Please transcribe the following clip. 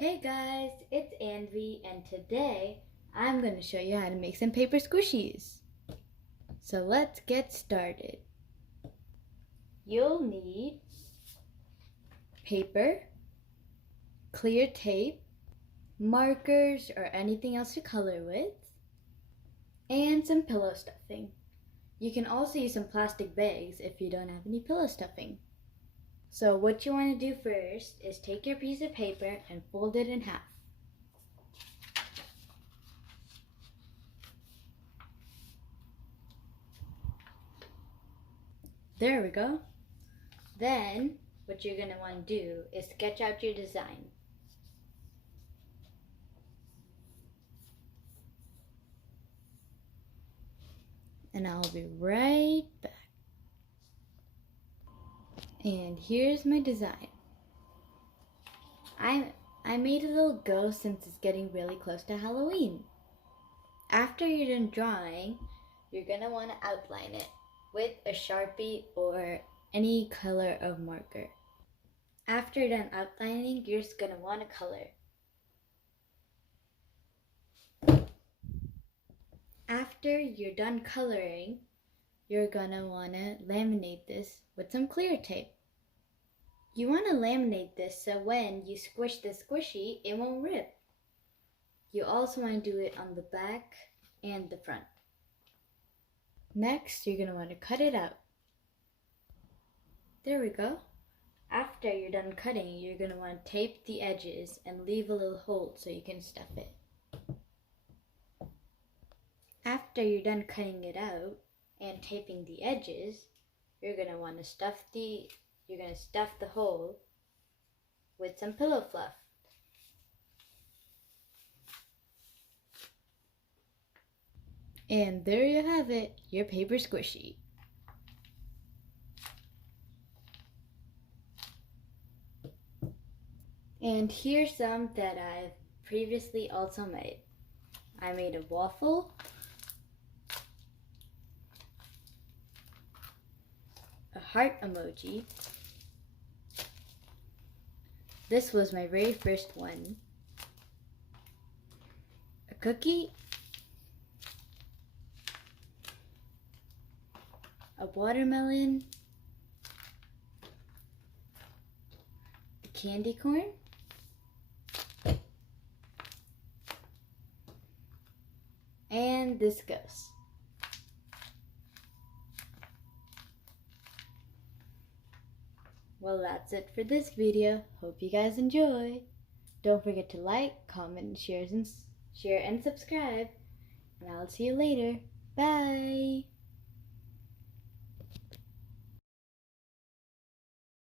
Hey guys, it's Anvi and today I'm going to show you how to make some paper squishies. So let's get started. You'll need paper, clear tape, markers or anything else to color with, and some pillow stuffing. You can also use some plastic bags if you don't have any pillow stuffing. So what you want to do first is take your piece of paper and fold it in half. There we go. Then what you're going to want to do is sketch out your design. And I'll be right back. And here's my design. I made a little ghost since it's getting really close to Halloween. After you're done drawing, you're going to want to outline it with a Sharpie or any color of marker. After you're done outlining, you're just going to want to color. After you're done coloring, you're going to want to laminate this with some clear tape. You want to laminate this so when you squish the squishy, it won't rip. You also want to do it on the back and the front. Next, you're going to want to cut it out. There we go. After you're done cutting, you're going to want to tape the edges and leave a little hole so you can stuff it. After you're done cutting it out and taping the edges, you're going to want to stuff the hole with some pillow fluff. And there you have it, your paper squishy. And here's some that I've previously also made. I made a waffle, a heart emoji. This was my very first one. A cookie, a watermelon, a candy corn, and this ghost. Well, that's it for this video. Hope you guys enjoy. Don't forget to like, comment, share, and subscribe. And I'll see you later. Bye!